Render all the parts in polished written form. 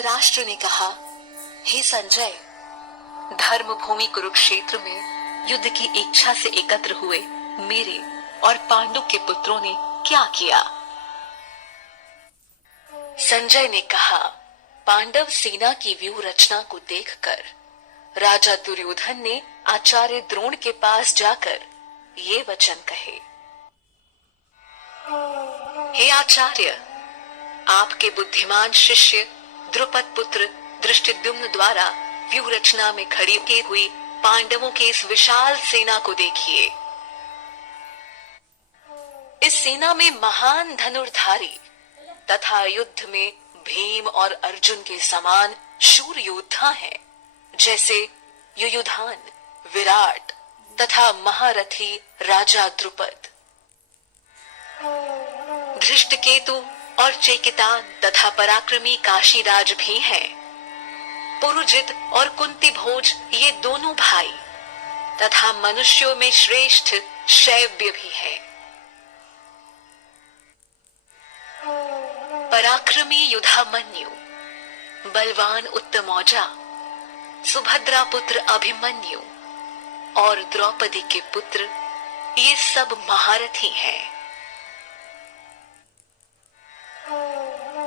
धृतराष्ट्र ने कहा, हे संजय, धर्म भूमि कुरुक्षेत्र में युद्ध की इच्छा से एकत्र हुए मेरे और पांडु के पुत्रों ने क्या किया? संजय ने कहा, पांडव सेना की व्यूह रचना को देखकर राजा दुर्योधन ने आचार्य द्रोण के पास जाकर ये वचन कहे, हे आचार्य, आपके बुद्धिमान शिष्य द्रुपद पुत्र धृष्टद्युम्न द्वारा व्यूह रचना में खड़ी की हुई पांडवों की इस विशाल सेना को देखिए। इस सेना में महान धनुर्धारी तथा युद्ध में भीम और अर्जुन के समान शूर योद्धा हैं, जैसे युयुधान, विराट तथा महारथी राजा द्रुपद, धृष्टकेतु और चेकितान तथा पराक्रमी काशीराज भी हैं। पुरुजित और कुंती भोज ये दोनों भाई तथा मनुष्यों में श्रेष्ठ शैव्य भी है। पराक्रमी युधामन्यु, बलवान उत्तमौजा, सुभद्रा पुत्र अभिमन्यु और द्रौपदी के पुत्र ये सब महारथी हैं।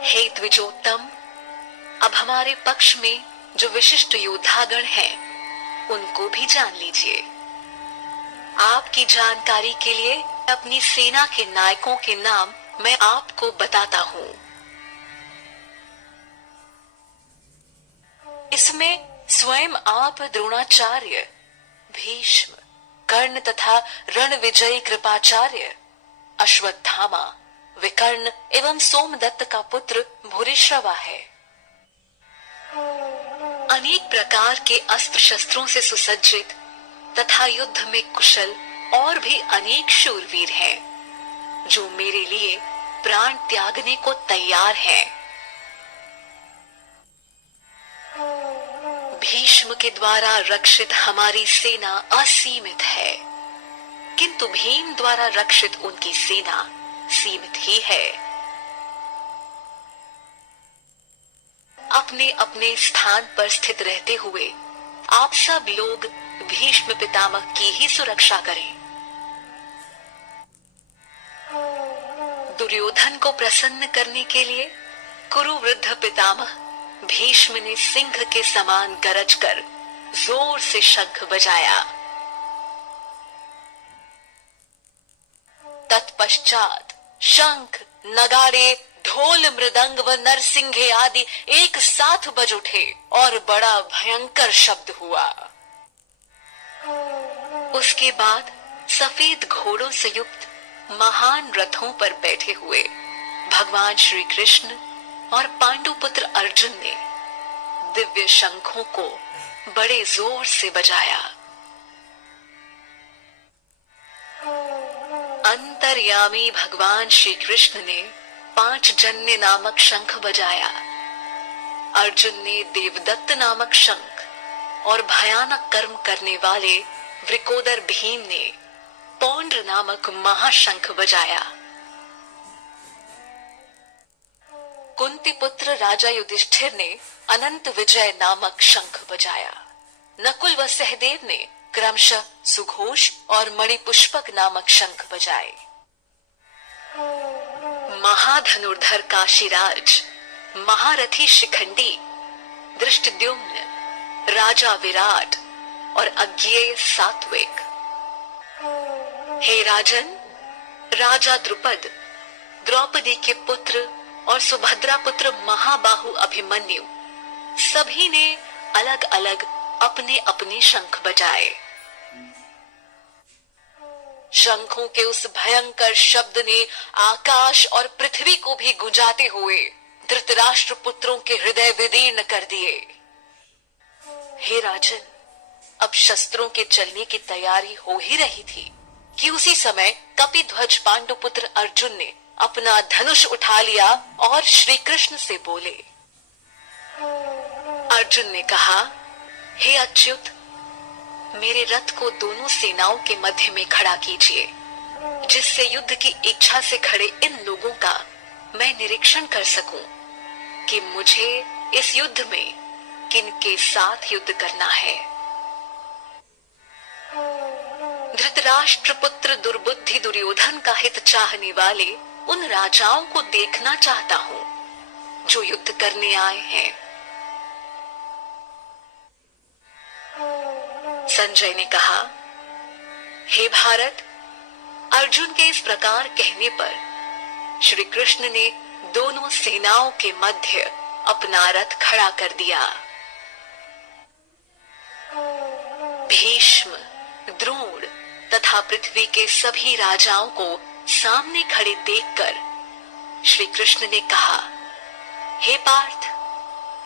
हे द्विजोत्तम, अब हमारे पक्ष में जो विशिष्ट योद्धागण हैं, उनको भी जान लीजिए। आपकी जानकारी के लिए अपनी सेना के नायकों के नाम मैं आपको बताता हूँ। इसमें स्वयं आप द्रोणाचार्य, भीष्म, कर्ण तथा रणविजयी कृपाचार्य, अश्वत्थामा, विकर्ण एवं सोमदत्त का पुत्र भूरिश्रवा है। अनेक प्रकार के अस्त्र शस्त्रों से सुसज्जित तथा युद्ध में कुशल और भी अनेक शूरवीर हैं, जो मेरे लिए प्राण त्यागने को तैयार हैं। भीष्म के द्वारा रक्षित हमारी सेना असीमित है, किंतु भीम द्वारा रक्षित उनकी सेना सीमित ही है। अपने अपने स्थान पर स्थित रहते हुए आप सब लोग भीष्म पितामह की ही सुरक्षा करें। दुर्योधन को प्रसन्न करने के लिए कुरुवृद्ध पितामह भीष्म ने सिंह के समान गरज कर जोर से शंख बजाया। तत्पश्चात शंख, नगाड़े, ढोल, मृदंग व नरसिंघे आदि एक साथ बज उठे और बड़ा भयंकर शब्द हुआ। उसके बाद सफेद घोड़ों से युक्त महान रथों पर बैठे हुए भगवान श्री कृष्ण और पांडुपुत्र अर्जुन ने दिव्य शंखों को बड़े जोर से बजाया। अंतर्यामी भगवान श्री कृष्ण ने 5 जन्य नामक शंख बजाया। अर्जुन ने देवदत्त नामक शंख और भयानक कर्म करने वाले वृकोदर भीम ने पौंड्र नामक महाशंख बजाया। कुंती पुत्र राजा युधिष्ठिर ने अनंत विजय नामक शंख बजाया। नकुल व सहदेव ने क्रमशः सुघोष और मणिपुष्पक नामक शंख बजाए। महाधनुर्धर काशीराज, महारथी शिखंडी, धृष्टद्युम्न, राजा विराट और अज्ञेय सात्विक। हे राजन, राजा द्रुपद, द्रौपदी के पुत्र और सुभद्रा पुत्र महाबाहु अभिमन्यु, सभी ने अलग अलग अपने अपने शंख बजाए। शंखों के उस भयंकर शब्द ने आकाश और पृथ्वी को भी गुंजाते हुए धृतराष्ट्र पुत्रों के हृदय विदीर्ण कर दिए। हे राजन, अब शस्त्रों के चलने की तैयारी हो ही रही थी कि उसी समय कपिध्वज पांडुपुत्र अर्जुन ने अपना धनुष उठा लिया और श्री कृष्ण से बोले। अर्जुन ने कहा, हे अच्युत, मेरे रथ को दोनों सेनाओं के मध्य में खड़ा कीजिए, जिससे युद्ध की इच्छा से खड़े इन लोगों का मैं निरीक्षण कर सकूं कि मुझे इस युद्ध में किनके साथ युद्ध करना है। धृतराष्ट्र पुत्र दुर्बुद्धि दुर्योधन का हित चाहने वाले उन राजाओं को देखना चाहता हूं जो युद्ध करने आए हैं। संजय ने कहा, हे भारत, अर्जुन के इस प्रकार कहने पर श्री कृष्ण ने दोनों सेनाओं के मध्य अपना रथ खड़ा कर दिया। भीष्म, द्रोण तथा पृथ्वी के सभी राजाओं को सामने खड़े देखकर श्री कृष्ण ने कहा, हे पार्थ,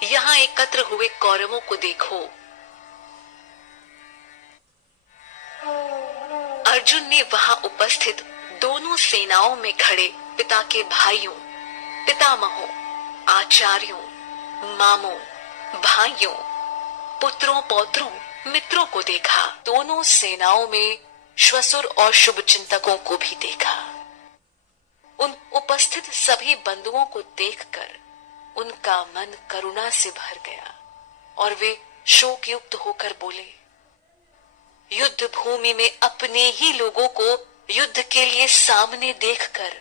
यहाँ एकत्र हुए कौरवों को देखो। अर्जुन ने वहां उपस्थित दोनों सेनाओं में खड़े पिता के भाइयों, पितामहों, आचार्यों, मामों, भाइयों, पुत्रों, पौत्रों, मित्रों को देखा। दोनों सेनाओं में श्वसुर और शुभ चिंतकों को भी देखा। उन उपस्थित सभी बंधुओं को देखकर उनका मन करुणा से भर गया और वे शोकयुक्त होकर बोले, युद्ध भूमि में अपने ही लोगों को युद्ध के लिए सामने देखकर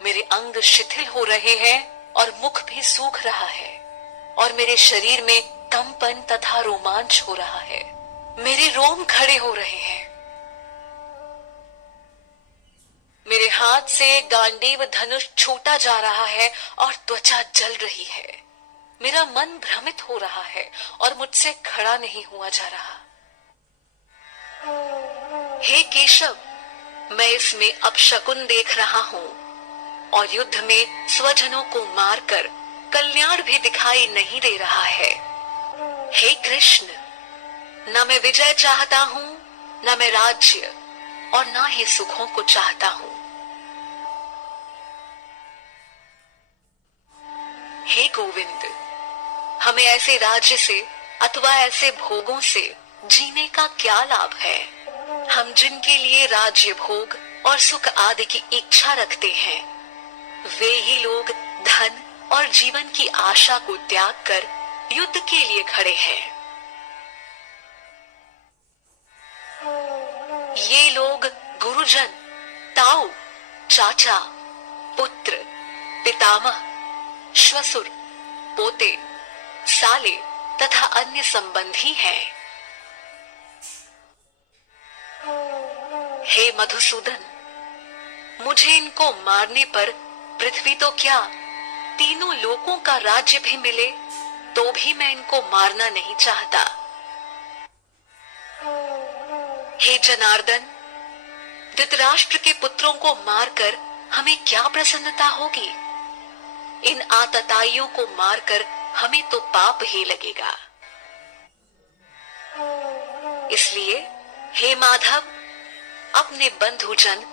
मेरे अंग शिथिल हो रहे हैं और मुख भी सूख रहा है और मेरे शरीर में कंपन तथा रोमांच हो रहा है। मेरे रोम खड़े हो रहे हैं। मेरे हाथ से गांडीव धनुष छूटा जा रहा है और त्वचा जल रही है। मेरा मन भ्रमित हो रहा है और मुझसे खड़ा नहीं हुआ जा रहा। हे केशव, मैं इसमें अपशकुन देख रहा हूँ और युद्ध में स्वजनों को मारकर कल्याण भी दिखाई नहीं दे रहा है। हे कृष्ण, न मैं विजय चाहता हूँ, न मैं राज्य और न ही सुखों को चाहता हूँ। हे गोविंद, हमें ऐसे राज्य से अथवा ऐसे भोगों से जीने का क्या लाभ है। हम जिनके लिए राज्य भोग और सुख आदि की इच्छा रखते हैं, वे ही लोग धन और जीवन की आशा को त्याग कर युद्ध के लिए खड़े हैं। ये लोग गुरुजन, ताऊ, चाचा, पुत्र, पितामह, श्वसुर, पोते, साले तथा अन्य संबंधी हैं। हे मधुसूदन, मुझे इनको मारने पर पृथ्वी तो क्या तीनों लोकों का राज्य भी मिले तो भी मैं इनको मारना नहीं चाहता। हे जनार्दन, धृतराष्ट्र के पुत्रों को मारकर हमें क्या प्रसन्नता होगी। इन आतताइयों को मारकर हमें तो पाप ही लगेगा। इसलिए हे माधव, अपने बंधुजन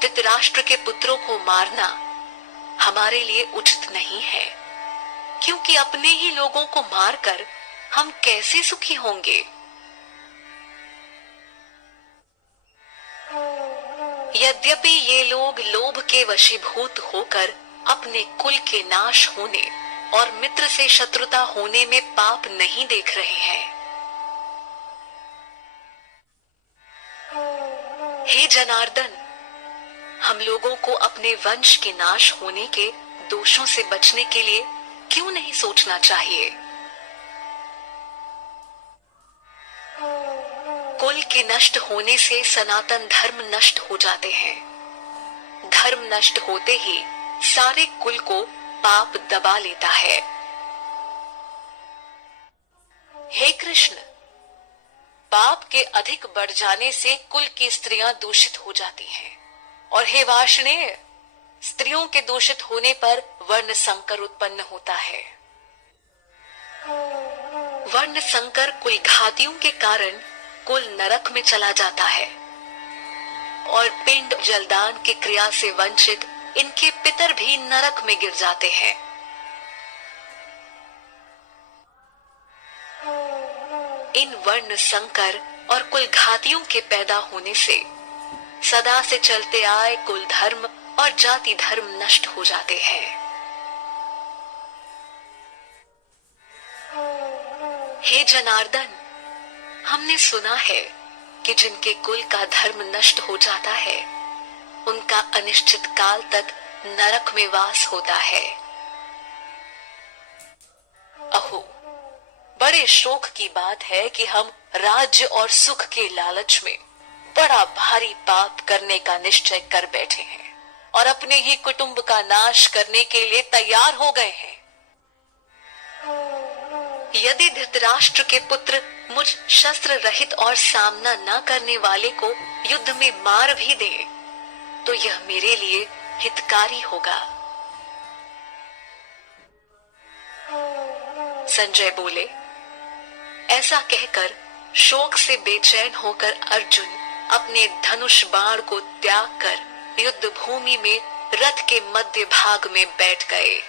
धृतराष्ट्र के पुत्रों को मारना हमारे लिए उचित नहीं है, क्योंकि अपने ही लोगों को मारकर हम कैसे सुखी होंगे। यद्यपि ये लोग लोभ के वशीभूत होकर अपने कुल के नाश होने और मित्र से शत्रुता होने में पाप नहीं देख रहे हैं। हे जनार्दन, हम लोगों को अपने वंश के नाश होने के दोषों से बचने के लिए क्यों नहीं सोचना चाहिए। कुल के नष्ट होने से सनातन धर्म नष्ट हो जाते हैं। धर्म नष्ट होते ही सारे कुल को पाप दबा लेता है। हे कृष्ण, पाप के अधिक बढ़ जाने से कुल की स्त्रियां दूषित हो जाती हैं, और हे वार्ष्णेय, स्त्रियों के दूषित होने पर वर्ण संकर उत्पन्न होता है। वर्ण संकर कुल घातियों के कारण कुल नरक में चला जाता है, और पिंड जलदान की क्रिया से वंचित इनके पितर भी नरक में गिर जाते हैं। इन वर्ण संकर और कुल घातियों के पैदा होने से सदा से चलते आए कुल धर्म और जाति धर्म नष्ट हो जाते हैं। हे जनार्दन, हमने सुना है कि जिनके कुल का धर्म नष्ट हो जाता है उनका अनिश्चित काल तक नरक में वास होता है। अहो, बड़े शोक की बात है कि हम राज्य और सुख के लालच में बड़ा भारी पाप करने का निश्चय कर बैठे हैं और अपने ही कुटुंब का नाश करने के लिए तैयार हो गए हैं। यदि धृतराष्ट्र के पुत्र मुझ शस्त्र रहित और सामना न करने वाले को युद्ध में मार भी दे तो यह मेरे लिए हितकारी होगा। संजय बोले। ऐसा कहकर शोक से बेचैन होकर अर्जुन अपने धनुष बाण को त्याग कर युद्ध भूमि में रथ के मध्य भाग में बैठ गए।